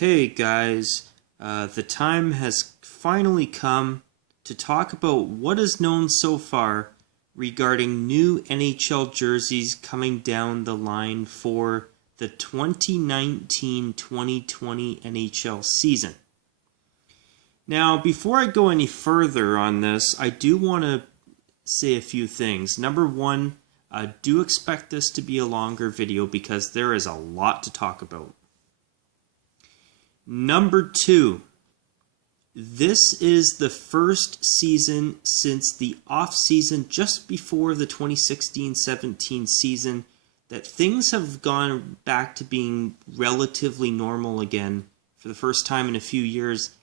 Hey guys, the time has finally come to talk about what is known so far regarding new NHL jerseys coming down the line for the 2019-2020 NHL season. Now, before I go any further on this, I do want to say a few things. Number one, do expect this to be a longer video because there is a lot to talk about. Number two, this is the first season since the off-season just before the 2016-17 season that things have gone back to being relatively normal again for the first time in a few years,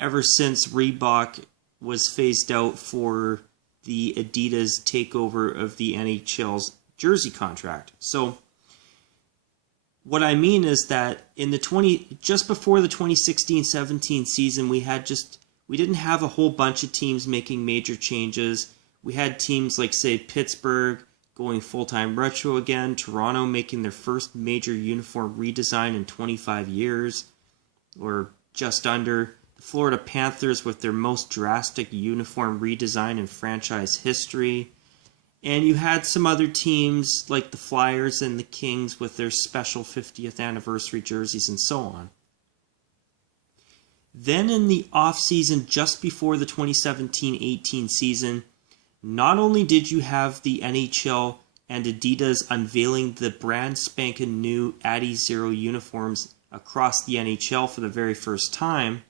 ever since Reebok was phased out for the Adidas takeover of the NHL's jersey contract. So what I mean is that in the just before the 2016-17 season, we didn't have a whole bunch of teams making major changes. We had teams like, say, Pittsburgh going full-time retro again, Toronto making their first major uniform redesign in 25 years, or just under, the Florida Panthers with their most drastic uniform redesign in franchise history. And you had some other teams like the Flyers and the Kings with their special 50th anniversary jerseys and so on. Then in the off-season, just before the 2017-18 season, not only did you have the NHL and Adidas unveiling the brand spanking new Adi Zero uniforms across the NHL for the very first time,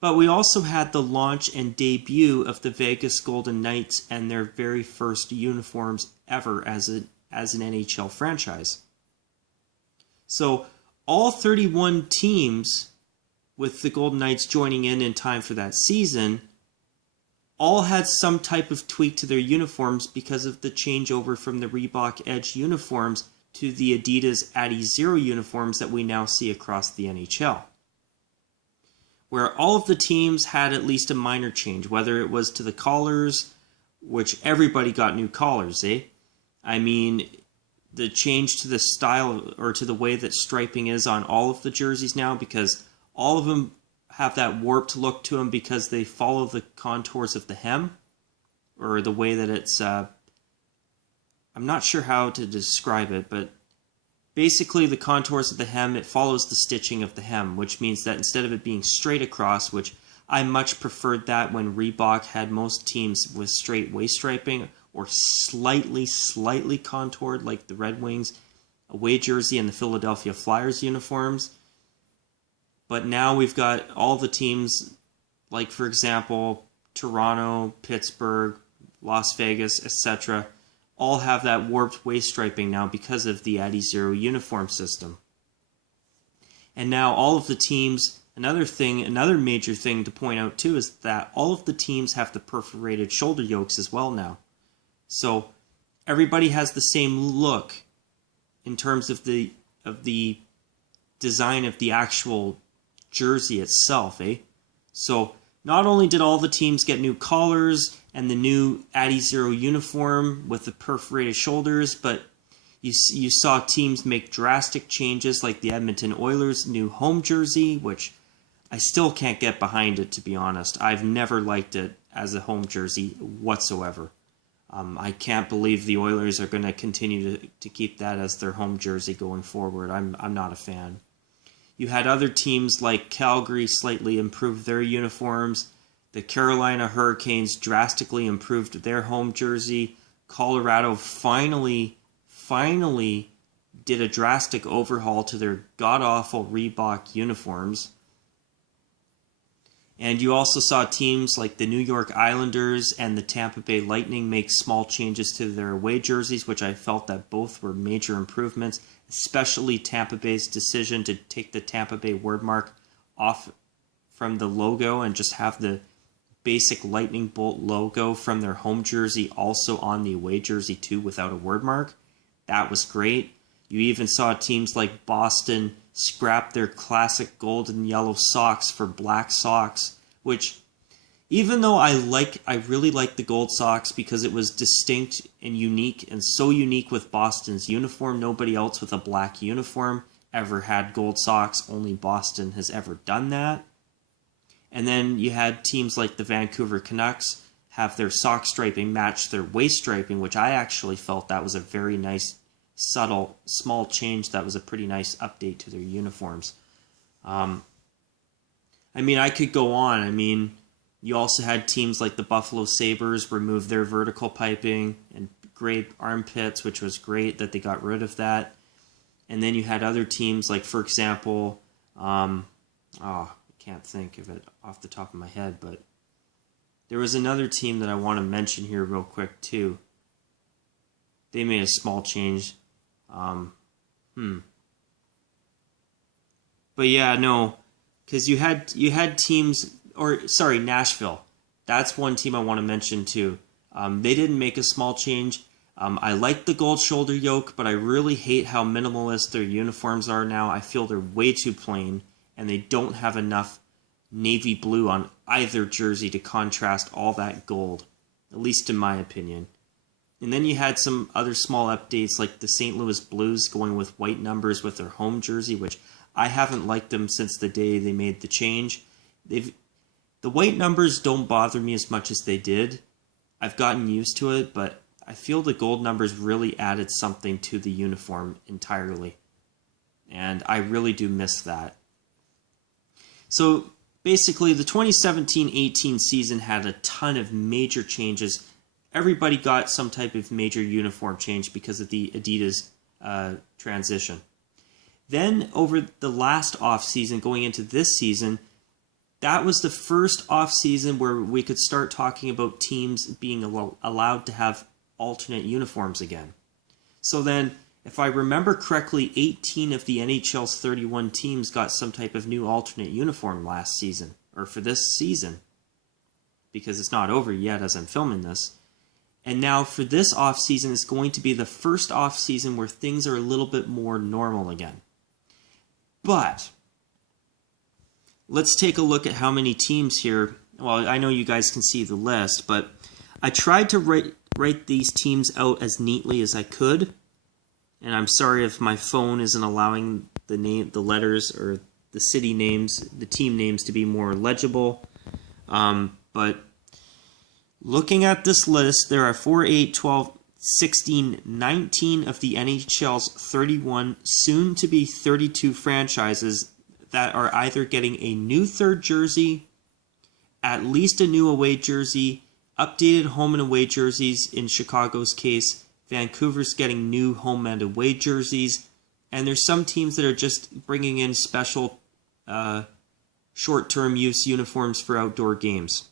but we also had the launch and debut of the Vegas Golden Knights and their very first uniforms ever as an NHL franchise. So all 31 teams, with the Golden Knights joining in time for that season, all had some type of tweak to their uniforms because of the changeover from the Reebok Edge uniforms to the Adidas Adi Zero uniforms that we now see across the NHL, where all of the teams had at least a minor change, whether it was to the collars, which everybody got new collars, eh? I mean, the change to the style or to the way that striping is on all of the jerseys now, because all of them have that warped look to them because they follow the contours of the hem, or the way that it's, I'm not sure how to describe it, but basically, the contours of the hem, it follows the stitching of the hem, which means that instead of it being straight across, which I much preferred that when Reebok had most teams with straight waist striping or slightly contoured like the Red Wings away jersey and the Philadelphia Flyers uniforms. But now we've got all the teams, like for example, Toronto, Pittsburgh, Las Vegas, etc., all have that warped waist striping now because of the Adi Zero uniform system. And now all of the teams, another major thing to point out too is that all of the teams have the perforated shoulder yokes as well now. So everybody has the same look in terms of the design of the actual jersey itself, eh? So not only did all the teams get new collars and the new Adi Zero uniform with the perforated shoulders, but you saw teams make drastic changes like the Edmonton Oilers' new home jersey, which I still can't get behind it, to be honest. I've never liked it as a home jersey whatsoever. I can't believe the Oilers are going to continue to keep that as their home jersey going forward. I'm not a fan. You had other teams like Calgary slightly improve their uniforms. The Carolina Hurricanes drastically improved their home jersey. Colorado finally did a drastic overhaul to their god-awful Reebok uniforms. And you also saw teams like the New York Islanders and the Tampa Bay Lightning make small changes to their away jerseys, which I felt that both were major improvements, especially Tampa Bay's decision to take the Tampa Bay wordmark off from the logo and just have the basic lightning bolt logo from their home jersey also on the away jersey too without a wordmark. That was great. You even saw teams like Boston scrap their classic gold and yellow socks for black socks, which even though I really like the gold socks because it was distinct and unique, and so unique with Boston's uniform, nobody else with a black uniform ever had gold socks. Only Boston has ever done that. And then you had teams like the Vancouver Canucks have their sock striping match their waist striping, which I actually felt that was a very nice, subtle, small change. That was a pretty nice update to their uniforms. I mean, I could go on. I mean, you also had teams like the Buffalo Sabres remove their vertical piping and gray armpits, which was great that they got rid of that. And then you had other teams like, for example, I can't think of it off the top of my head, but there was another team that I want to mention here real quick too. They made a small change. But yeah, no, because you had teams, or sorry, Nashville. That's one team I want to mention too. They didn't make a small change. I like the gold shoulder yoke, but I really hate how minimalist their uniforms are now. I feel they're way too plain, and they don't have enough navy blue on either jersey to contrast all that gold, at least in my opinion. And then you had some other small updates like the St. Louis Blues going with white numbers with their home jersey, which I haven't liked them since the day they made the change. The white numbers don't bother me as much as they did. I've gotten used to it, but I feel the gold numbers really added something to the uniform entirely. And I really do miss that. So basically, the 2017-18 season had a ton of major changes. Everybody got some type of major uniform change because of the Adidas transition. Then, over the last offseason, going into this season, that was the first offseason where we could start talking about teams being allowed to have alternate uniforms again. So then, if I remember correctly, 18 of the NHL's 31 teams got some type of new alternate uniform last season, or for this season, because it's not over yet as I'm filming this. And now for this offseason, it's going to be the first offseason where things are a little bit more normal again. But let's take a look at how many teams here. Well, I know you guys can see the list, but I tried to write these teams out as neatly as I could. And I'm sorry if my phone isn't allowing the letters or the city names, the team names to be more legible. But looking at this list, there are 4, 8, 12, 16, 19 of the NHL's 31, soon to be 32 franchises that are either getting a new third jersey, at least a new away jersey, updated home and away jerseys in Chicago's case. Vancouver's getting new home and away jerseys, and there's some teams that are just bringing in special short-term use uniforms for outdoor games.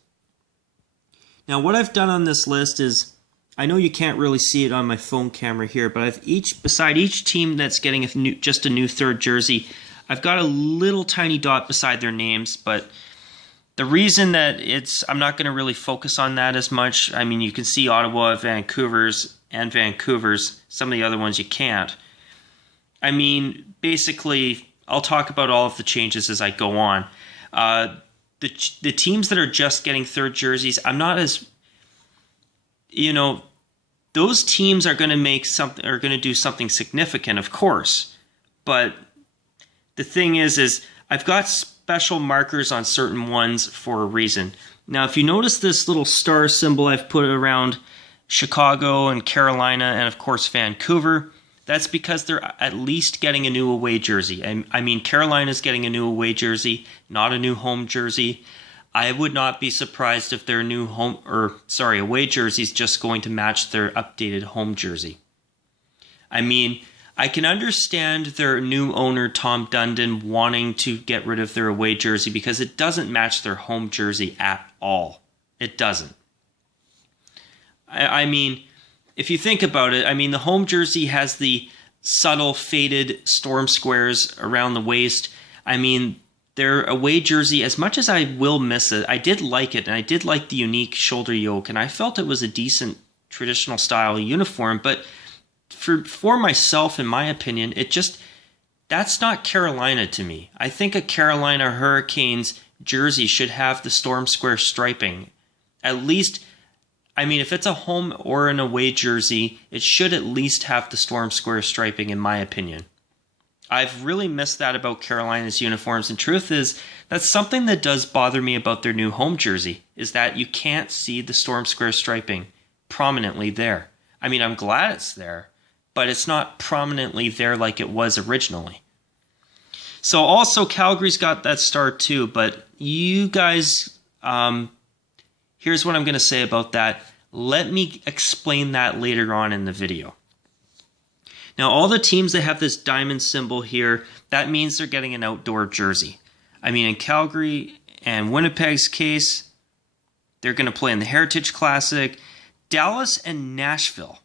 Now, what I've done on this list is, I know you can't really see it on my phone camera here, but I've beside each team that's getting just a new third jersey, I've got a little tiny dot beside their names, but the reason that I'm not going to really focus on that as much, I mean, you can see Ottawa, Vancouver's, some of the other ones you can't. I mean, basically, I'll talk about all of the changes as I go on. The teams that are just getting third jerseys, I'm not as, those teams are going to do something significant, of course. But the thing is I've got special markers on certain ones for a reason. Now, if you notice this little star symbol I've put around Chicago and Carolina and, of course, Vancouver, that's because they're at least getting a new away jersey. I mean, Carolina's getting a new away jersey, not a new home jersey. I would not be surprised if their away jersey is just going to match their updated home jersey. I mean, I can understand their new owner, Tom Dundon, wanting to get rid of their away jersey because it doesn't match their home jersey at all. It doesn't. I mean, if you think about it, I mean, the home jersey has the subtle faded storm squares around the waist. I mean, their away jersey, as much as I will miss it, I did like it, and I did like the unique shoulder yoke, and I felt it was a decent traditional style uniform, but for myself, in my opinion, that's not Carolina to me. I think a Carolina Hurricanes jersey should have the storm square striping. At least, I mean, if it's a home or an away jersey, it should at least have the storm square striping, in my opinion. I've really missed that about Carolina's uniforms. And truth is, that's something that does bother me about their new home jersey, is that you can't see the Storm Square striping prominently there. I mean, I'm glad it's there, but it's not prominently there like it was originally. So also, Calgary's got that star too, but you guys, here's what I'm going to say about that. Let me explain that later on in the video. Now, all the teams that have this diamond symbol here, that means they're getting an outdoor jersey. I mean, in Calgary and Winnipeg's case, they're going to play in the Heritage Classic. Dallas and Nashville,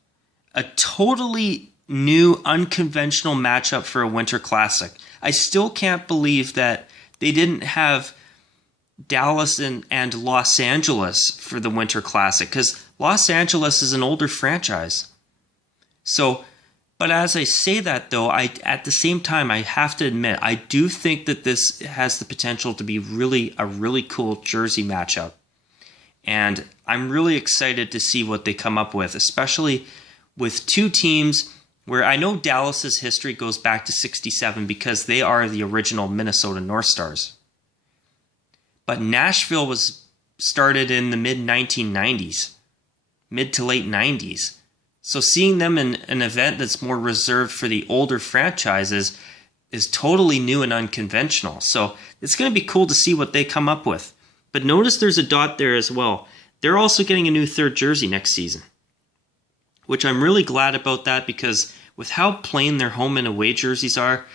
a totally new, unconventional matchup for a Winter Classic. I still can't believe that they didn't have Dallas and Los Angeles for the Winter Classic, because Los Angeles is an older franchise. So, but as I say that, though, at the same time, I have to admit, I do think that this has the potential to be a really cool jersey matchup. And I'm really excited to see what they come up with, especially with two teams where I know Dallas's history goes back to '67 because they are the original Minnesota North Stars. But Nashville was started in the mid-1990s, mid to late 90s. So seeing them in an event that's more reserved for the older franchises is totally new and unconventional. So it's going to be cool to see what they come up with. But notice there's a dot there as well. They're also getting a new third jersey next season, which I'm really glad about that, because with how plain their home and away jerseys are,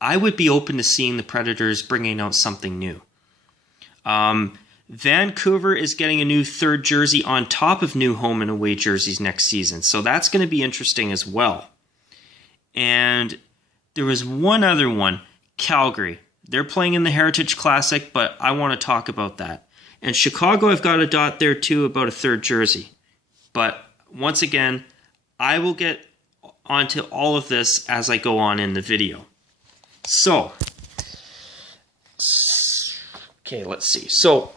I would be open to seeing the Predators bringing out something new. Vancouver is getting a new third jersey on top of new home and away jerseys next season. So that's going to be interesting as well. And there was one other one, Calgary. They're playing in the Heritage Classic, but I want to talk about that. And Chicago, I've got a dot there too about a third jersey. But once again, I will get onto all of this as I go on in the video. So, okay, let's see. So,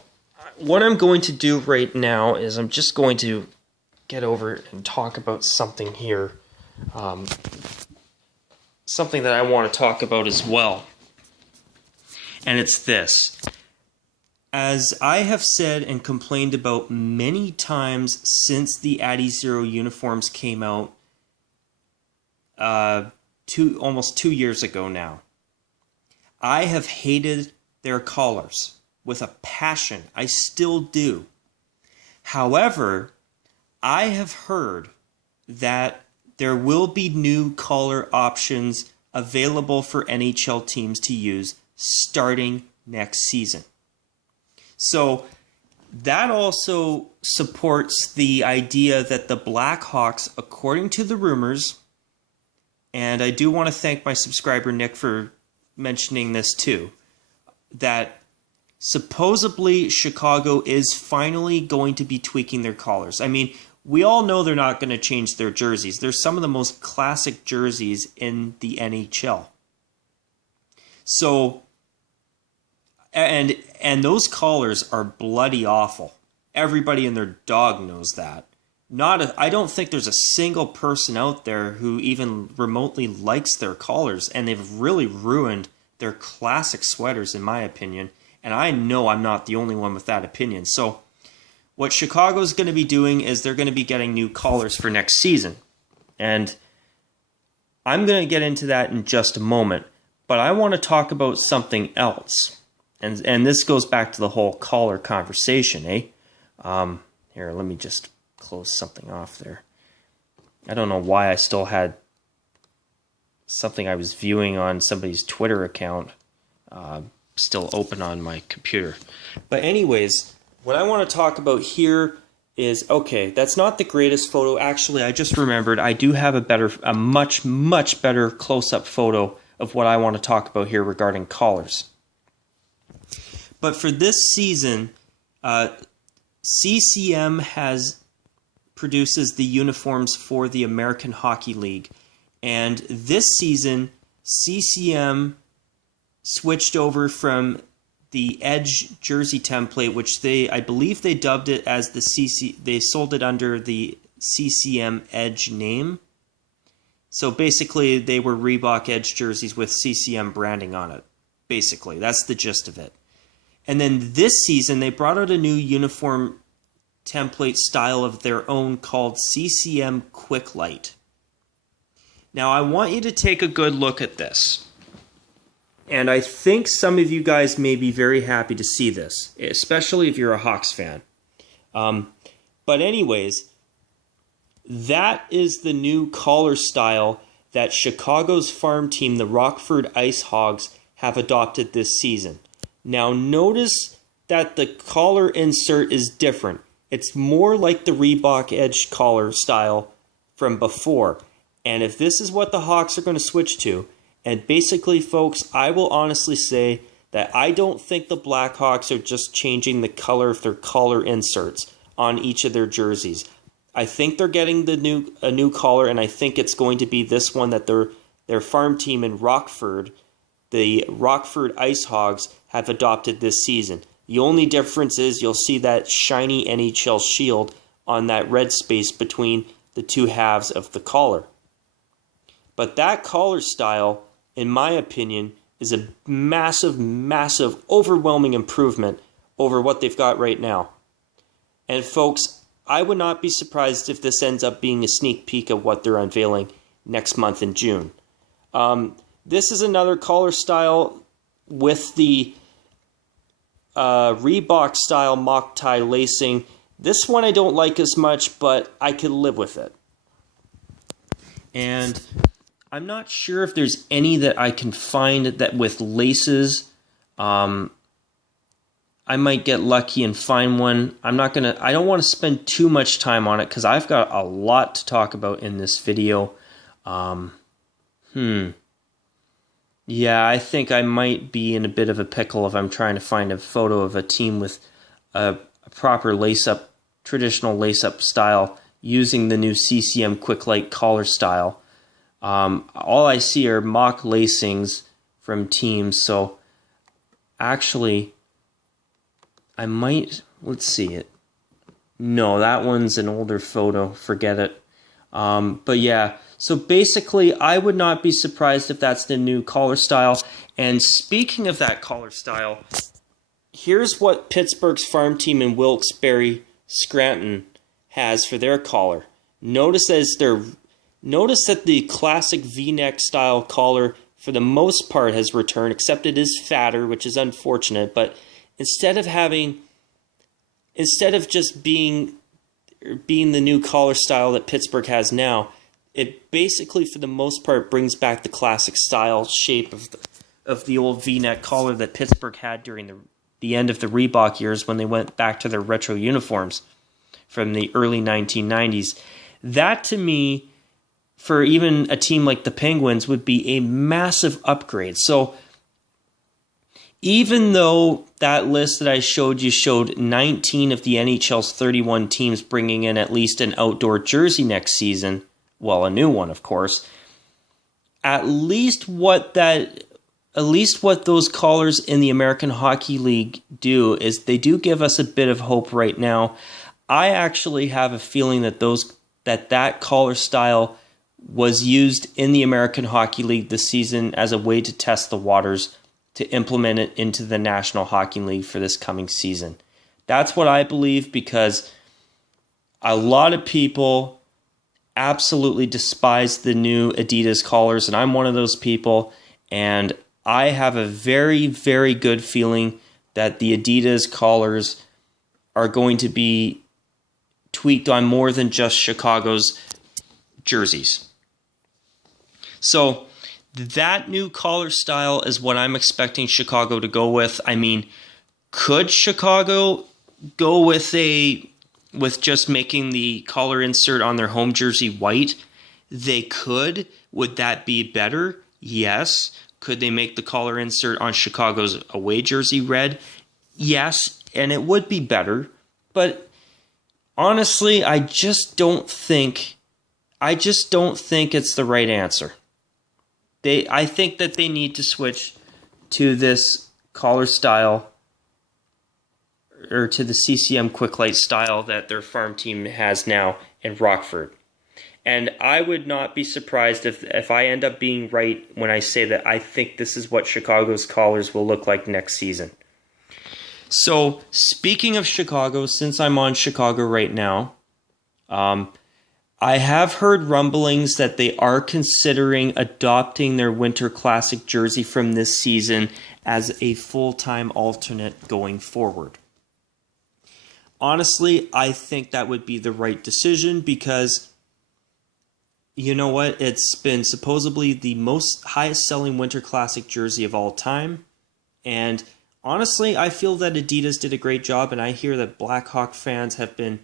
what I'm going to do right now is I'm just going to get over and talk about something here. Something that I want to talk about as well. And it's this. As I have said and complained about many times since the Addy Zero uniforms came out almost 2 years ago now, I have hated their collars with a passion. I still do. However, I have heard that there will be new collar options available for NHL teams to use starting next season. So that also supports the idea that the Blackhawks, according to the rumors, and I do want to thank my subscriber Nick for mentioning this too, that supposedly Chicago is finally going to be tweaking their collars. I mean, we all know they're not going to change their jerseys. They're some of the most classic jerseys in the NHL. So, and those collars are bloody awful. Everybody and their dog knows that. I don't think there's a single person out there who even remotely likes their collars, and they've really ruined their classic sweaters, in my opinion. And I know I'm not the only one with that opinion. So what Chicago's going to be doing is they're going to be getting new collars for next season. And I'm going to get into that in just a moment. But I want to talk about something else. And this goes back to the whole collar conversation, eh? Here, let me just close something off there. I don't know why I still had something I was viewing on somebody's Twitter account still open on my computer. But anyways, what I want to talk about here is, okay, that's not the greatest photo. Actually, I just remembered I do have a much, much better close-up photo of what I want to talk about here regarding collars. But for this season, CCM produces the uniforms for the American Hockey League. And this season, CCM switched over from the Edge jersey template, which I believe they dubbed it as they sold it under the CCM Edge name. So basically, they were Reebok Edge jerseys with CCM branding on it. Basically, that's the gist of it. And then this season, they brought out a new uniform template style of their own called CCM Quick Light. Now, I want you to take a good look at this. And I think some of you guys may be very happy to see this, especially if you're a Hawks fan. But anyways, that is the new collar style that Chicago's farm team, the Rockford Ice Hogs, have adopted this season. Now notice that the collar insert is different. It's more like the Reebok Edge collar style from before. And if this is what the Hawks are going to switch to, and basically, folks, I will honestly say that I don't think the Blackhawks are just changing the color of their collar inserts on each of their jerseys. I think they're getting a new collar, and I think it's going to be this one that their farm team in Rockford, the Rockford Ice Hogs, have adopted this season. The only difference is you'll see that shiny NHL shield on that red space between the two halves of the collar. But that collar style, in my opinion, is a massive, massive, overwhelming improvement over what they've got right now. And folks, I would not be surprised if this ends up being a sneak peek of what they're unveiling next month in June. This is another collar style with the Reebok style mock tie lacing. This one I don't like as much, but I could live with it. And I'm not sure if there's any that I can find that with laces. I might get lucky and find one. I don't want to spend too much time on it because I've got a lot to talk about in this video. Yeah, I think I might be in a bit of a pickle if I'm trying to find a photo of a team with a proper lace-up, traditional lace-up style using the new CCM Quick Light collar style. All I see are mock lacings from teams, so actually I might, let's see it. No, that one's an older photo, forget it. But yeah, so basically I would not be surprised if that's the new collar style. And speaking of that collar style, here's what Pittsburgh's farm team in Wilkes-Barre, Scranton has for their collar. Notice that the classic V-neck style collar for the most part has returned, except it is fatter, which is unfortunate. But instead of just being the new collar style that Pittsburgh has now, it basically for the most part brings back the classic style shape of the old V-neck collar that Pittsburgh had during the end of the Reebok years when they went back to their retro uniforms from the early 1990s. That to me, for even a team like the Penguins, would be a massive upgrade. So even though that list that I showed you showed 19 of the NHL's 31 teams bringing in at least an outdoor jersey next season, well, a new one, of course, at least what those collars in the American Hockey League do is they do give us a bit of hope right now. I actually have a feeling that that collar style was used in the American Hockey League this season as a way to test the waters, to implement it into the National Hockey League for this coming season. That's what I believe, because a lot of people absolutely despise the new Adidas collars, and I'm one of those people, and I have a very, very good feeling that the Adidas collars are going to be tweaked on more than just Chicago's jerseys. So that new collar style is what I'm expecting Chicago to go with. I mean, could Chicago go with just making the collar insert on their home jersey white? They could. Would that be better? Yes. Could they make the collar insert on Chicago's away jersey red? Yes, and it would be better. But honestly, I just don't think it's the right answer. I think that they need to switch to this collar style, or to the CCM Quick Light style that their farm team has now in Rockford. And I would not be surprised if I end up being right when I say that I think this is what Chicago's collars will look like next season. So, speaking of Chicago, since I'm on Chicago right now, I have heard rumblings that they are considering adopting their Winter Classic jersey from this season as a full-time alternate going forward. Honestly, I think that would be the right decision because, you know what, it's been supposedly the most highest-selling Winter Classic jersey of all time, and honestly, I feel that Adidas did a great job, and I hear that Blackhawk fans have been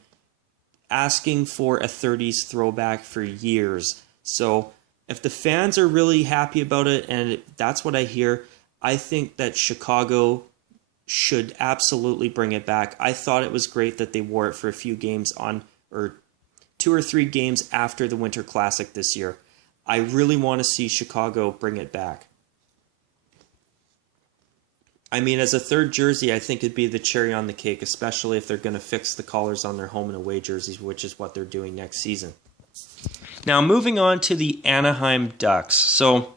asking for a 30s throwback for years. So if the fans are really happy about it, and that's what I hear, I think that Chicago should absolutely bring it back. I thought it was great that they wore it for a few games or 2 or 3 games after the Winter Classic this year. I really want to see Chicago bring it back. I mean, as a third jersey, I think it'd be the cherry on the cake, especially if they're going to fix the collars on their home and away jerseys, which is what they're doing next season. Now, moving on to the Anaheim Ducks. So,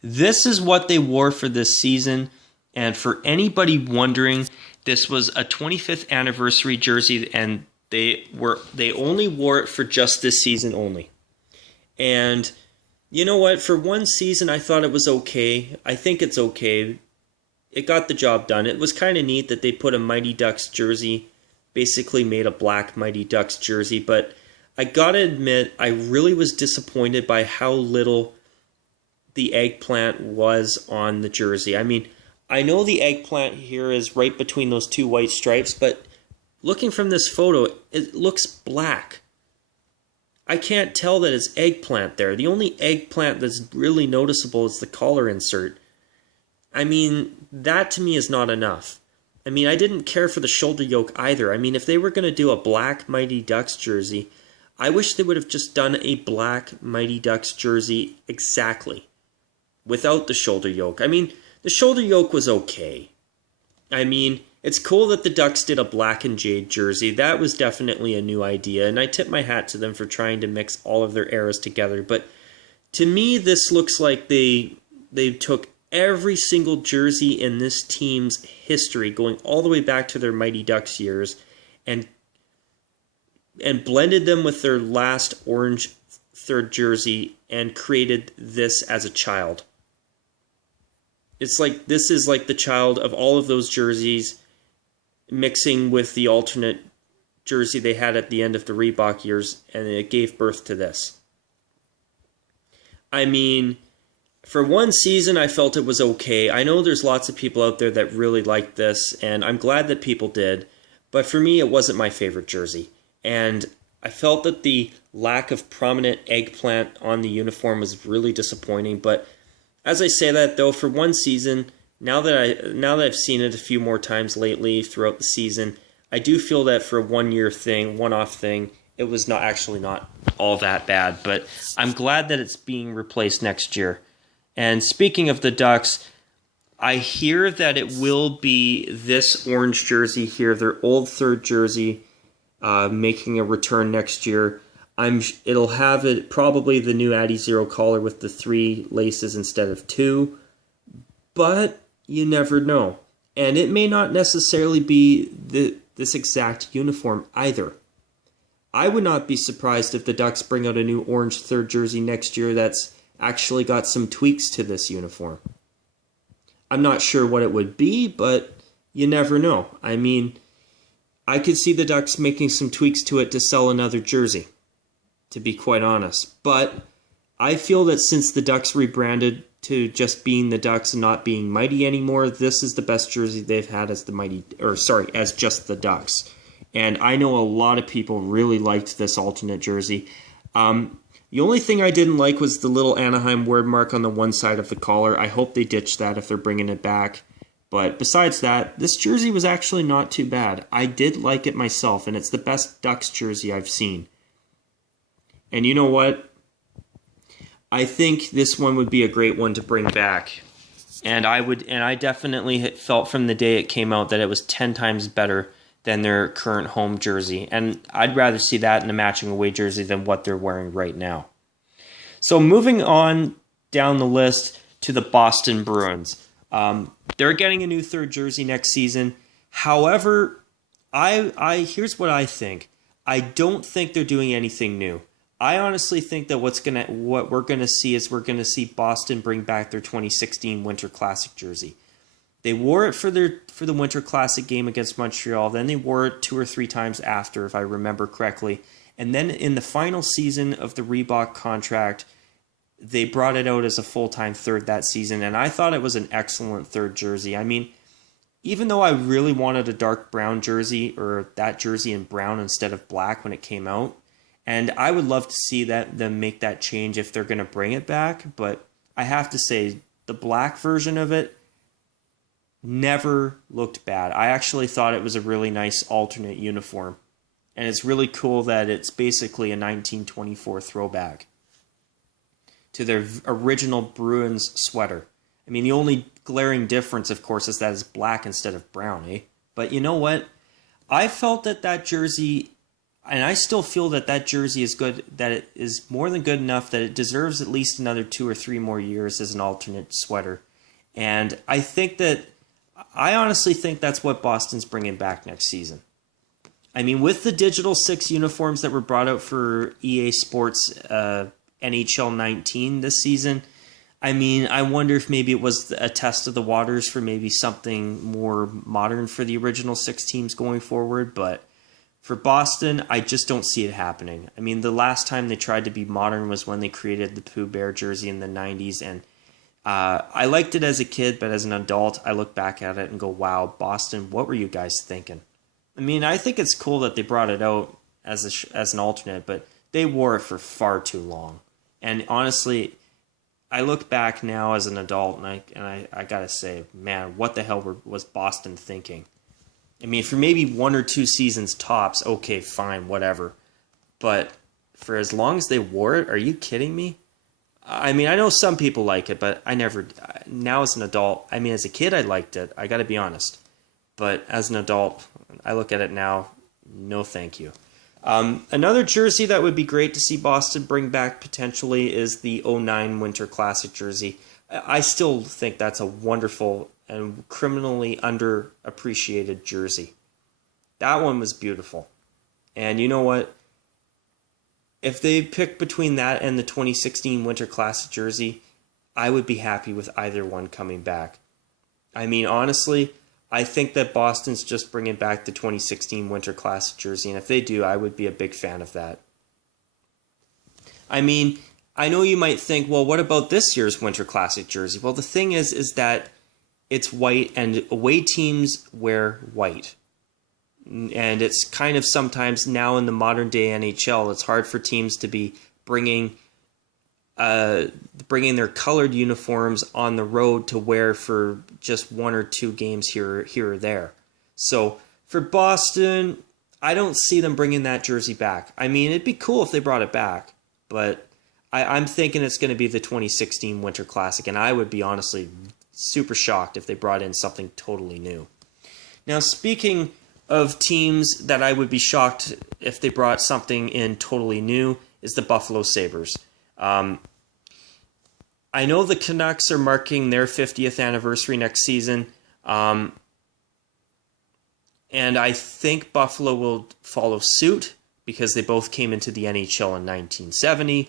this is what they wore for this season. And for anybody wondering, this was a 25th anniversary jersey, and they only wore it for just this season only. And you know what? For one season, I thought it was okay. I think it's okay. It got the job done. It was kind of neat that they put a Mighty Ducks jersey, basically made a black Mighty Ducks jersey, but I gotta admit, I really was disappointed by how little the eggplant was on the jersey. I mean, I know the eggplant here is right between those 2 white stripes, but looking from this photo, it looks black. I can't tell that it's eggplant there. The only eggplant that's really noticeable is the collar insert. I mean, that to me is not enough. I mean, I didn't care for the shoulder yoke either. I mean, if they were going to do a black Mighty Ducks jersey, I wish they would have just done a black Mighty Ducks jersey exactly, without the shoulder yoke. I mean, the shoulder yoke was okay. I mean, it's cool that the Ducks did a black and jade jersey. That was definitely a new idea, and I tip my hat to them for trying to mix all of their eras together. But to me, this looks like they took every single jersey in this team's history, going all the way back to their Mighty Ducks years, and blended them with their last orange third jersey and created this as a child. It's like this is like the child of all of those jerseys mixing with the alternate jersey they had at the end of the Reebok years, and it gave birth to this. I mean, for one season, I felt it was okay. I know there's lots of people out there that really liked this, and I'm glad that people did. But for me, it wasn't my favorite jersey. And I felt that the lack of prominent eggplant on the uniform was really disappointing. But as I say that, though, for one season, now that I've seen it a few more times lately throughout the season, I do feel that for a one-off thing, it was not all that bad. But I'm glad that it's being replaced next year. And speaking of the Ducks, I hear that it will be this orange jersey here, their old third jersey, making a return next year. It'll have probably the new Addy Zero collar with the 3 laces instead of 2, but you never know. And it may not necessarily be this exact uniform either. I would not be surprised if the Ducks bring out a new orange third jersey next year that's actually got some tweaks to this uniform. I'm not sure what it would be, but you never know. I mean, I could see the Ducks making some tweaks to it to sell another jersey, to be quite honest. But I feel that since the Ducks rebranded to just being the Ducks and not being Mighty anymore, this is the best jersey they've had as as just the Ducks. And I know a lot of people really liked this alternate jersey. The only thing I didn't like was the little Anaheim word mark on the one side of the collar. I hope they ditch that if they're bringing it back. But besides that, this jersey was actually not too bad. I did like it myself, and it's the best Ducks jersey I've seen. And you know what? I think this one would be a great one to bring back. And I definitely felt from the day it came out that it was 10 times better than their current home jersey. And I'd rather see that in a matching away jersey than what they're wearing right now. So moving on down the list to the Boston Bruins. They're getting a new third jersey next season. However, here's what I think. I don't think they're doing anything new. I honestly think that what we're gonna see is we're gonna see Boston bring back their 2016 Winter Classic jersey. They wore it for the Winter Classic game against Montreal. Then they wore it 2 or 3 times after, if I remember correctly. And then in the final season of the Reebok contract, they brought it out as a full-time third that season. And I thought it was an excellent third jersey. I mean, even though I really wanted a dark brown jersey, or that jersey in brown instead of black when it came out, and I would love to see them make that change if they're going to bring it back. But I have to say, the black version of it never looked bad. I actually thought it was a really nice alternate uniform. And it's really cool that it's basically a 1924 throwback to their original Bruins sweater. I mean, the only glaring difference, of course, is that it's black instead of brown, eh? But you know what? I felt that jersey, and I still feel that jersey is good, that it is more than good enough that it deserves at least another 2 or 3 more years as an alternate sweater. And I honestly think that's what Boston's bringing back next season. I mean, with the Digital 6 uniforms that were brought out for EA Sports NHL 19 this season, I mean, I wonder if maybe it was a test of the waters for maybe something more modern for the original 6 teams going forward. But for Boston, I just don't see it happening. I mean, the last time they tried to be modern was when they created the Pooh Bear jersey in the 90s, and I liked it as a kid, but as an adult, I look back at it and go, wow, Boston, what were you guys thinking? I mean, I think it's cool that they brought it out as an alternate, but they wore it for far too long. And honestly, I look back now as an adult, and I gotta say, man, what the hell was Boston thinking? I mean, for maybe 1 or 2 seasons tops, okay, fine, whatever. But for as long as they wore it, are you kidding me? I mean, I know some people like it, but I never, now as an adult, I mean, as a kid, I liked it. I got to be honest. But as an adult, I look at it now, no thank you. Another jersey that would be great to see Boston bring back potentially is the 09 Winter Classic jersey. I still think that's a wonderful and criminally underappreciated jersey. That one was beautiful. And you know what? If they pick between that and the 2016 Winter Classic jersey, I would be happy with either one coming back. I mean, honestly, I think that Boston's just bringing back the 2016 Winter Classic jersey, and if they do, I would be a big fan of that. I mean, I know you might think, well, what about this year's Winter Classic jersey? Well, the thing is that it's white, and away teams wear white. And it's kind of sometimes now in the modern day NHL, it's hard for teams to be bringing their colored uniforms on the road to wear for just 1 or 2 games here or there. So for Boston, I don't see them bringing that jersey back. I mean, it'd be cool if they brought it back, but I'm thinking it's going to be the 2016 Winter Classic, and I would be honestly super shocked if they brought in something totally new. Now, speaking of teams that I would be shocked if they brought something in totally new, is the Buffalo Sabres. I know the Canucks are marking their 50th anniversary next season, and I think Buffalo will follow suit because they both came into the NHL in 1970.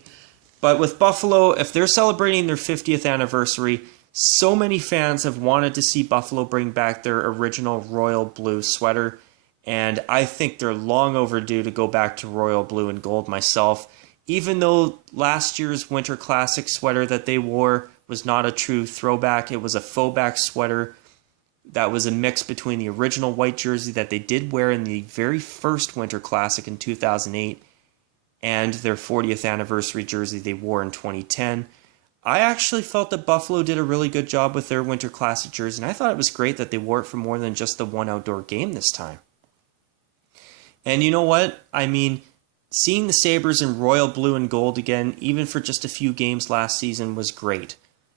But with Buffalo, if they're celebrating their 50th anniversary, so many fans have wanted to see Buffalo bring back their original royal blue sweater, and I think they're long overdue to go back to royal blue and gold myself. Even though last year's Winter Classic sweater that they wore was not a true throwback, it was a faux back sweater that was a mix between the original white jersey that they did wear in the very first Winter Classic in 2008 and their 40th anniversary jersey they wore in 2010. I actually felt that Buffalo did a really good job with their Winter Classic jersey, and I thought it was great that they wore it for more than just the one outdoor game this time. And you know what? I mean, seeing the Sabres in royal blue and gold again, even for just a few games last season, was great.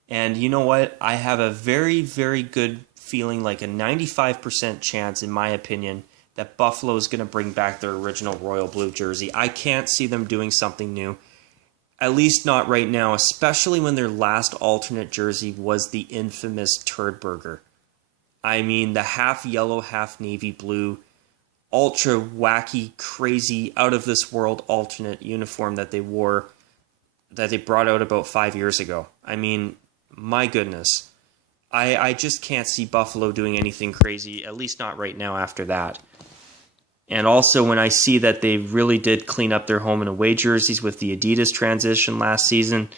And you know what? I have a very, very good feeling, like a 95% chance, in my opinion, that Buffalo is going to bring back their original royal blue jersey. I can't see them doing something new, at least not right now, especially when their last alternate jersey was the infamous Turd Burger. I mean, the half yellow, half navy blue, ultra wacky, crazy, out of this world alternate uniform that they wore, that they brought out about 5 years ago. I mean, my goodness. I just can't see Buffalo doing anything crazy, at least not right now after that. And also when I see that they really did clean up their home and away jerseys with the Adidas transition last season,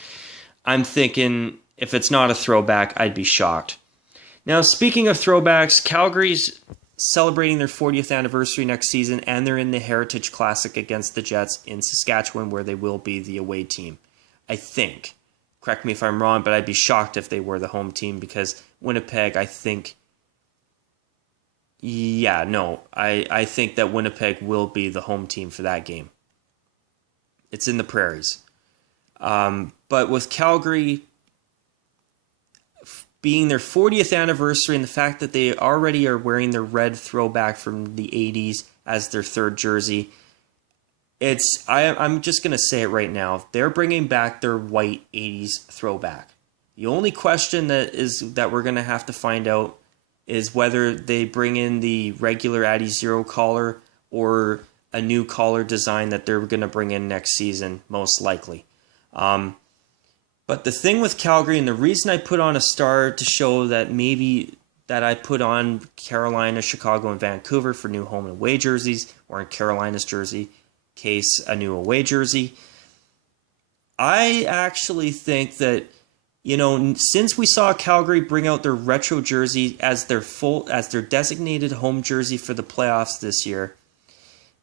I'm thinking if it's not a throwback, I'd be shocked. Now, speaking of throwbacks, Calgary's celebrating their 40th anniversary next season, and they're in the Heritage Classic against the Jets in Saskatchewan, where they will be the away team, I think. Correct me if I'm wrong, but I'd be shocked if they were the home team, because Winnipeg, I think... Yeah, no, I think that Winnipeg will be the home team for that game. It's in the Prairies. But with Calgary being their 40th anniversary and the fact that they already are wearing their red throwback from the 80s as their third jersey, I'm just going to say it right now. They're bringing back their white 80s throwback. The only question that we're going to have to find out is whether they bring in the regular Addy Zero collar or a new collar design that they're going to bring in next season, most likely. But the thing with Calgary, and the reason I put on a star to show that maybe that I put on Carolina, Chicago, and Vancouver for new home and away jerseys, or in Carolina's jersey case, a new away jersey. I actually think that, you know, since we saw Calgary bring out their retro jersey as their designated home jersey for the playoffs this year,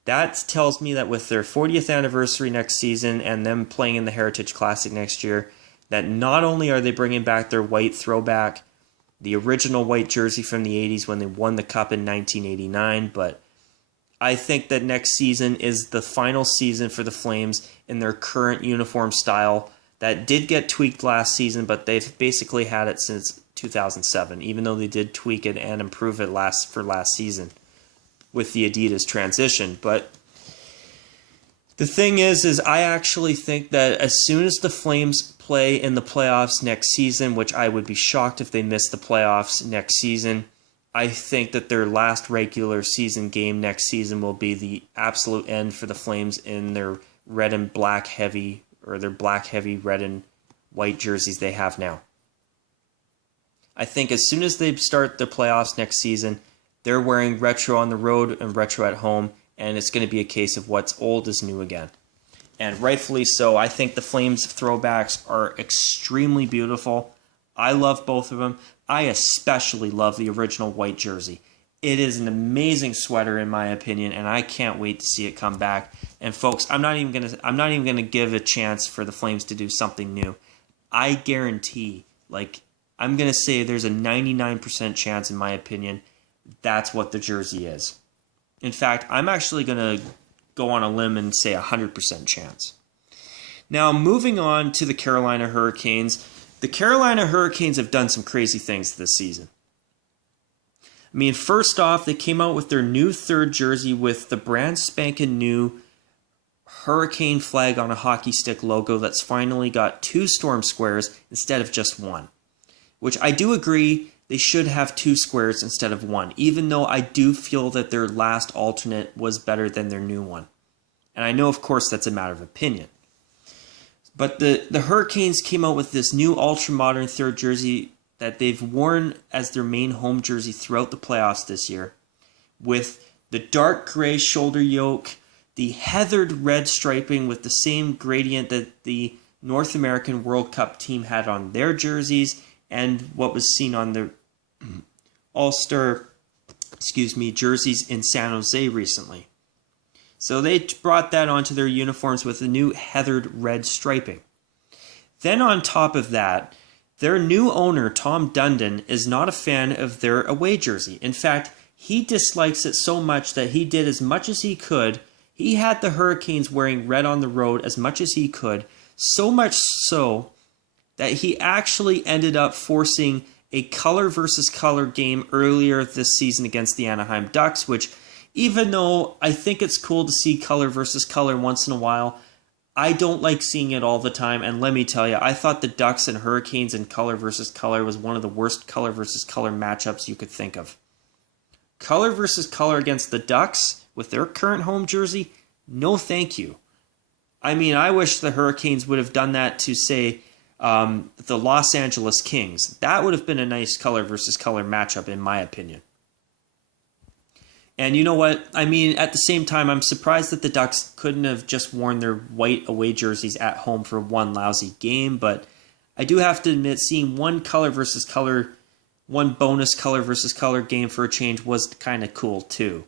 that tells me that with their 40th anniversary next season and them playing in the Heritage Classic next year, that not only are they bringing back their white throwback, the original white jersey from the 80s when they won the Cup in 1989, but I think that next season is the final season for the Flames in their current uniform style that did get tweaked last season, but they've basically had it since 2007, even though they did tweak it and improve it last season with the Adidas transition. But the thing is I actually think that as soon as the Flames play in the playoffs next season, which I would be shocked if they missed the playoffs next season, I think that their last regular season game next season will be the absolute end for the Flames in their red and black heavy, or their black heavy red and white jerseys they have now. I think as soon as they start the playoffs next season, they're wearing retro on the road and retro at home, and it's going to be a case of what's old is new again. And rightfully so. I think the Flames throwbacks are extremely beautiful. I love both of them. I especially love the original white jersey. It is an amazing sweater in my opinion, and I can't wait to see it come back. And folks, I'm not even gonna give a chance for the Flames to do something new. I guarantee, I'm gonna say there's a 99% chance in my opinion that's what the jersey is. In fact, I'm actually gonna go on a limb and say 100% chance. Now, moving on to the Carolina Hurricanes. The Carolina Hurricanes have done some crazy things this season. I mean, first off, they came out with their new third jersey with the brand spanking new Hurricane flag on a hockey stick logo that's finally got 2 storm squares instead of just 1. Which I do agree they should have 2 squares instead of 1, even though I do feel that their last alternate was better than their new one. And I know, of course, that's a matter of opinion. But the Hurricanes came out with this new ultra-modern third jersey that they've worn as their main home jersey throughout the playoffs this year, with the dark gray shoulder yoke, the heathered red striping with the same gradient that the North American World Cup team had on their jerseys, and what was seen on their All-Star, jerseys in San Jose recently. So they brought that onto their uniforms with the new heathered red striping. Then on top of that, their new owner, Tom Dundon, is not a fan of their away jersey. In fact, he dislikes it so much that he did as much as he could. He had the Hurricanes wearing red on the road as much as he could, so much so that he actually ended up forcing a color versus color game earlier this season against the Anaheim Ducks, which even though I think it's cool to see color versus color once in a while, I don't like seeing it all the time. And let me tell you, I thought the Ducks and Hurricanes in color versus color was one of the worst color versus color matchups you could think of. Color versus color against the Ducks with their current home jersey, no thank you. I mean, I wish the Hurricanes would have done that to, say, the Los Angeles Kings. That would have been a nice color versus color matchup, in my opinion. And you know what? I mean, at the same time, I'm surprised that the Ducks couldn't have just worn their white away jerseys at home for one lousy game. But I do have to admit, seeing one color versus color, one bonus color versus color game for a change was kind of cool too.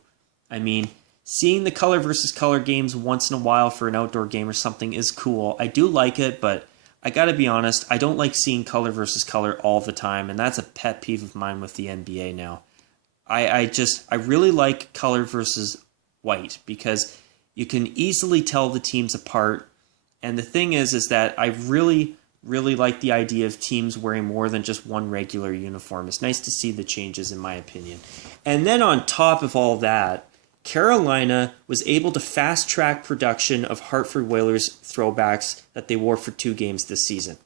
I mean, seeing the color versus color games once in a while for an outdoor game or something is cool. I do like it, but I gotta be honest, I don't like seeing color versus color all the time, and that's a pet peeve of mine with the NBA now. I really like color versus white because you can easily tell the teams apart. And the thing is that I really like the idea of teams wearing more than just one regular uniform. It's nice to see the changes, in my opinion. And then on top of all that, Carolina was able to fast-track production of Hartford Whalers throwbacks that they wore for 2 games this season.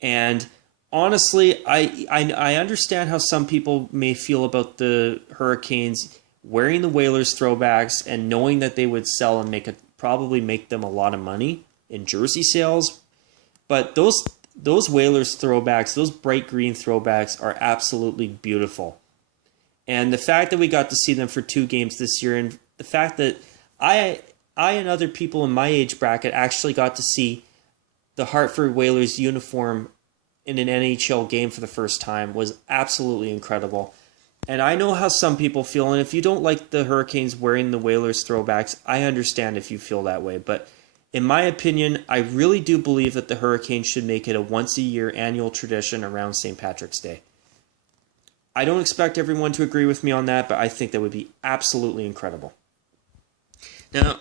And honestly, I understand how some people may feel about the Hurricanes wearing the Whalers throwbacks and knowing that they would sell and probably make them a lot of money in jersey sales. But those Whalers throwbacks, those bright green throwbacks are absolutely beautiful. And the fact that we got to see them for 2 games this year, and the fact that I and other people in my age bracket actually got to see the Hartford Whalers uniform in an NHL game for the first time was absolutely incredible. And I know how some people feel, and if you don't like the Hurricanes wearing the Whalers throwbacks, I understand if you feel that way. But in my opinion, I really do believe that the Hurricanes should make it a once-a-year annual tradition around St. Patrick's Day. I don't expect everyone to agree with me on that, but I think that would be absolutely incredible.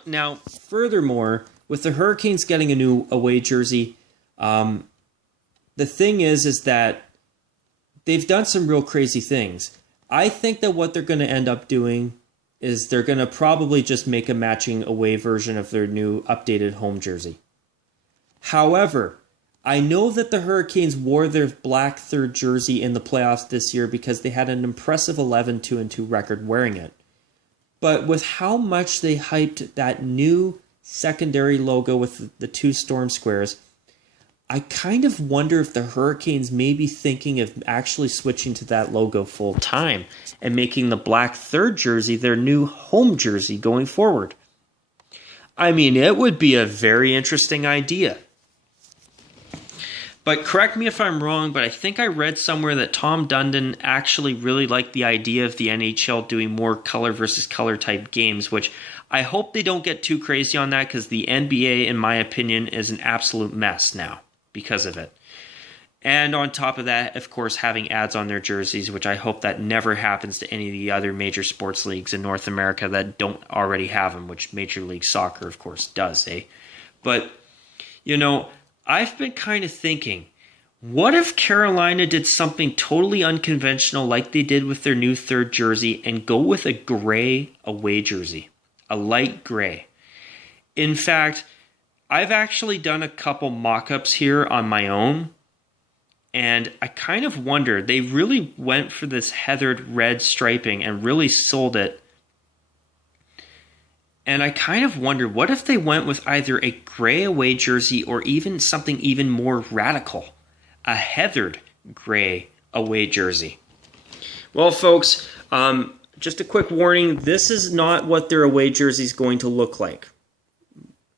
Now, furthermore, with the Hurricanes getting a new away jersey, the thing is that they've done some real crazy things. I think that what they're going to end up doing is they're going to probably just make a matching away version of their new updated home jersey. However, I know that the Hurricanes wore their black third jersey in the playoffs this year because they had an impressive 11-2-2 record wearing it. But with how much they hyped that new secondary logo with the 2 storm squares, I kind of wonder if the Hurricanes may be thinking of actually switching to that logo full time and making the black third jersey their new home jersey going forward. I mean, it would be a very interesting idea. But correct me if I'm wrong, but I think I read somewhere that Tom Dundon actually really liked the idea of the NHL doing more color versus color type games, which I hope they don't get too crazy on that because the NBA, in my opinion, is an absolute mess now because of it. And on top of that, of course, having ads on their jerseys, which I hope that never happens to any of the other major sports leagues in North America that don't already have them, which Major League Soccer, of course, does, eh? But, you know, I've been kind of thinking, what if Carolina did something totally unconventional like they did with their new third jersey and go with a gray away jersey, a light gray? In fact, I've actually done a couple mock-ups here on my own, and I kind of wonder, they really went for this heathered red striping and really sold it. And I kind of wonder, what if they went with either a gray away jersey or even something even more radical, a heathered gray away jersey? Well, folks, just a quick warning, this is not what their away jersey is going to look like.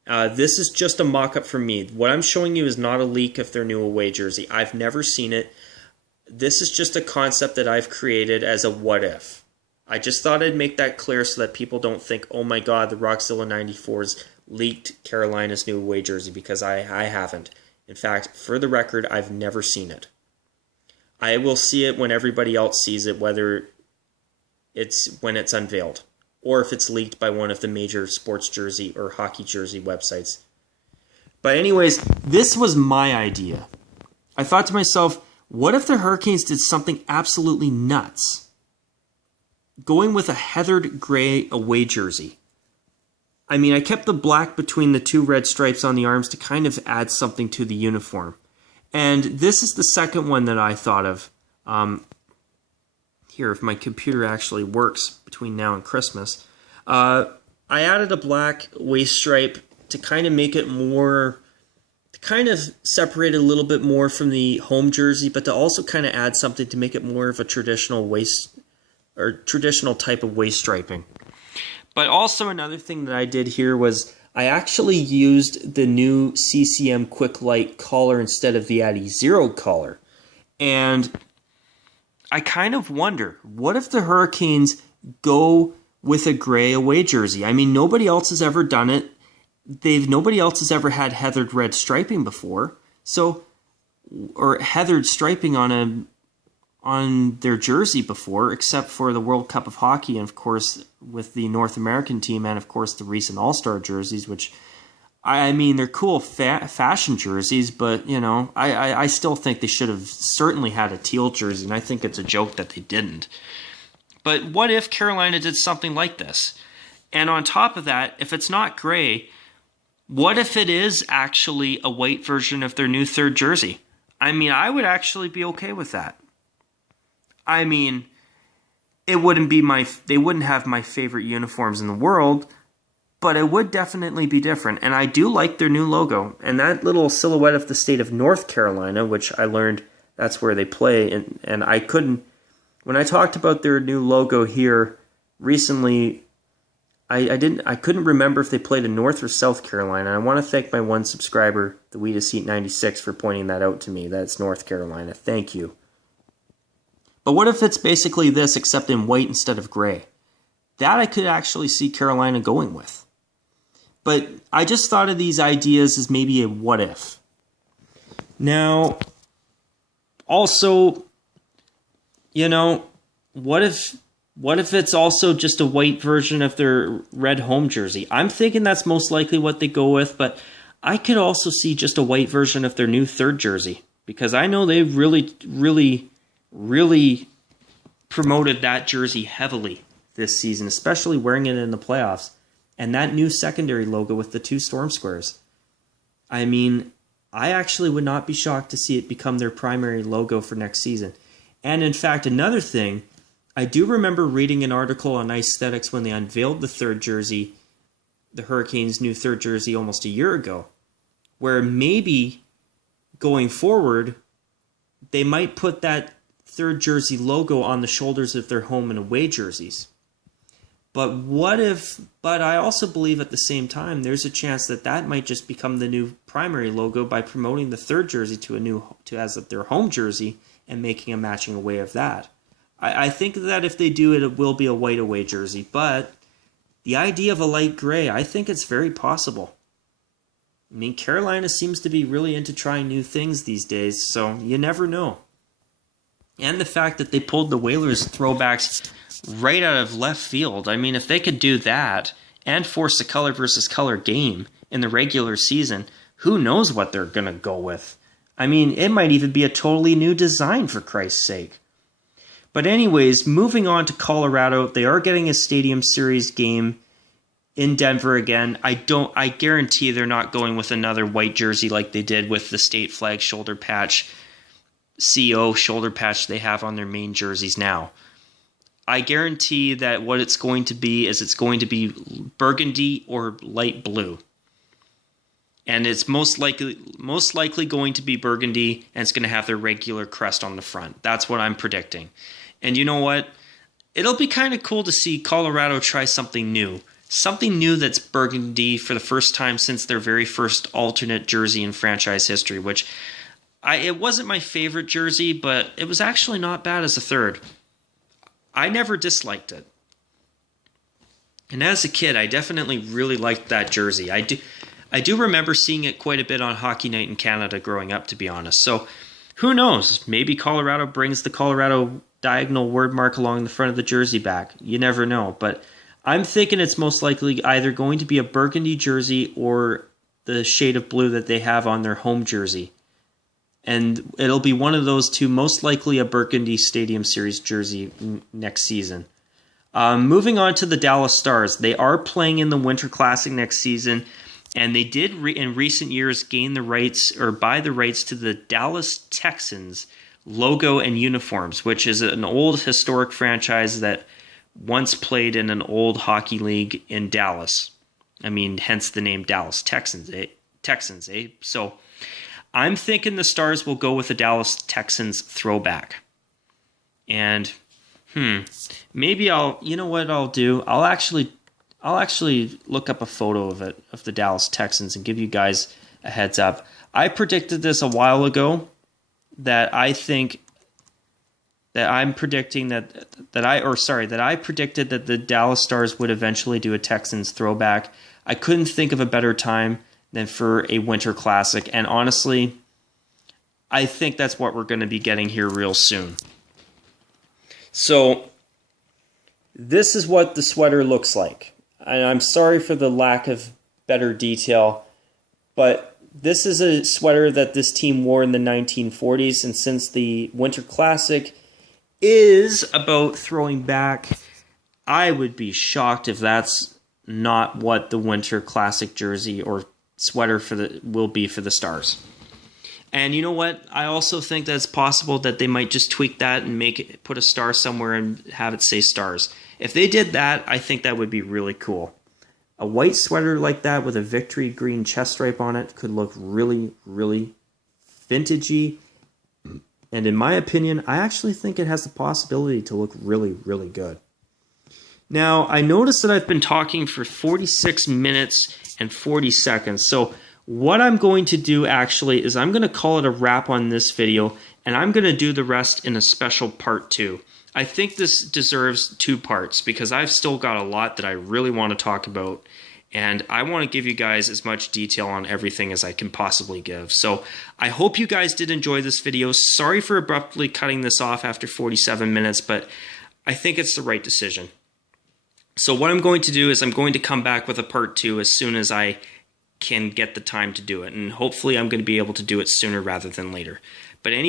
This is just a mock-up from me. What I'm showing you is not a leak of their new away jersey. I've never seen it. This is just a concept that I've created as a what-if. I just thought I'd make that clear so that people don't think, oh my god, the Rockzilla 94s leaked Carolina's new away jersey, because I haven't. In fact, for the record, I've never seen it. I will see it when everybody else sees it, whether when it's unveiled, or if it's leaked by one of the major sports jersey or hockey jersey websites. But anyways, this was my idea. I thought to myself, what if the Hurricanes did something absolutely nuts? going with a heathered gray away jersey. I mean, I kept the black between the two red stripes on the arms to kind of add something to the uniform. And this is the second one that I thought of. Here, if my computer actually works between now and Christmas. I added a black waist stripe to kind of make it more, to kind of separate it a little bit more from the home jersey, but to also kind of add something to make it more of a traditional waist, or traditional type of waist striping. But also another thing that I did here was I actually used the new CCM Quick Light collar instead of the Addy Zero collar. And I kind of wonder, what if the Hurricanes go with a gray away jersey? I mean, nobody else has ever done it. Nobody else has ever had heathered red striping before. So, or heathered striping on their jersey before, except for the World Cup of Hockey, and of course with the North American team, and of course the recent All-Star jerseys, which, I mean, they're cool fashion jerseys, but, you know, I still think they should have certainly had a teal jersey, and I think it's a joke that they didn't. But what if Carolina did something like this? And on top of that, if it's not gray, what if it is actually a white version of their new third jersey? I mean, I would actually be okay with that. I mean, they wouldn't have my favorite uniforms in the world, but it would definitely be different. And I do like their new logo. And that little silhouette of the state of North Carolina, which I learned that's where they play. And I couldn't, when I talked about their new logo here recently, I couldn't remember if they played in North or South Carolina. I want to thank my one subscriber, the Weeda Seat 96, for pointing that out to me. That's North Carolina. Thank you. But what if it's basically this, except in white instead of gray? That I could actually see Carolina going with. But I just thought of these ideas as maybe a what if. Now, also, you know, what if it's also just a white version of their red home jersey? I'm thinking that's most likely what they go with, but I could also see just a white version of their new third jersey, because I know they really promoted that jersey heavily this season, especially wearing it in the playoffs. And that new secondary logo with the two storm squares. I mean, I actually would not be shocked to see it become their primary logo for next season. And in fact, another thing, I do remember reading an article on Aesthetics when they unveiled the third jersey, the Hurricanes' new third jersey, almost a year ago, where maybe going forward, they might put that third jersey logo on the shoulders of their home and away jerseys. But I also believe at the same time there's a chance that might just become the new primary logo by promoting the third jersey as their home jersey and making a matching away of that. I think that if they do it, it will be a white away jersey, but the idea of a light gray, I think it's very possible. I mean, Carolina seems to be really into trying new things these days, so you never know. And the fact that they pulled the Whalers throwbacks right out of left field. I mean, if they could do that and force a color versus color game in the regular season, who knows what they're going to go with. I mean, it might even be a totally new design, for Christ's sake. But anyways, moving on to Colorado, they are getting a Stadium Series game in Denver again. I guarantee they're not going with another white jersey like they did with the state flag shoulder patch, CO shoulder patch they have on their main jerseys now. I guarantee that what it's going to be is it's going to be burgundy or light blue. And it's most likely going to be burgundy, and it's going to have their regular crest on the front. That's what I'm predicting. And you know what? It'll be kind of cool to see Colorado try something new. Something new that's burgundy for the first time since their very first alternate jersey in franchise history, which it wasn't my favorite jersey, but it was actually not bad as a third. I never disliked it. And as a kid, I definitely really liked that jersey. I do remember seeing it quite a bit on Hockey Night in Canada growing up, to be honest. So who knows? Maybe Colorado brings the Colorado diagonal word mark along the front of the jersey back. You never know. But I'm thinking it's most likely either going to be a burgundy jersey or the shade of blue that they have on their home jersey. And it'll be one of those two, most likely a burgundy Stadium Series jersey next season. Moving on to the Dallas Stars. They are playing in the Winter Classic next season, and they did in recent years gain the rights or buy the rights to the Dallas Texans logo and uniforms, which is an old historic franchise that once played in an old hockey league in Dallas. I mean, hence the name Dallas Texans, eh? So I'm thinking the Stars will go with the Dallas Texans throwback. And maybe you know what I'll do? I'll actually look up a photo of the Dallas Texans and give you guys a heads up. I predicted this a while ago that I predicted that the Dallas Stars would eventually do a Texans throwback. I couldn't think of a better time than for a Winter Classic, and honestly, I think that's what we're going to be getting here real soon. So, this is what the sweater looks like. And I'm sorry for the lack of better detail, but this is a sweater that this team wore in the 1940s, and since the Winter Classic is about throwing back, I would be shocked if that's not what the Winter Classic jersey or sweater will be for the Stars. And you know what? I also think that it's possible that they might just tweak that and put a star somewhere and have it say Stars. If they did that, I think that would be really cool. A white sweater like that with a victory green chest stripe on it could look really, really vintagey. And in my opinion, I actually think it has the possibility to look really, really good. Now, I noticed that I've been talking for 46 minutes and 40 seconds. So what I'm going to do actually is I'm going to call it a wrap on this video, and I'm going to do the rest in a special part 2. I think this deserves 2 parts because I've still got a lot that I really want to talk about, and I want to give you guys as much detail on everything as I can possibly give. So I hope you guys did enjoy this video. Sorry for abruptly cutting this off after 47 minutes, but I think it's the right decision. So what I'm going to do is I'm going to come back with a part 2 as soon as I can get the time to do it, and hopefully I'm going to be able to do it sooner rather than later. But anyway,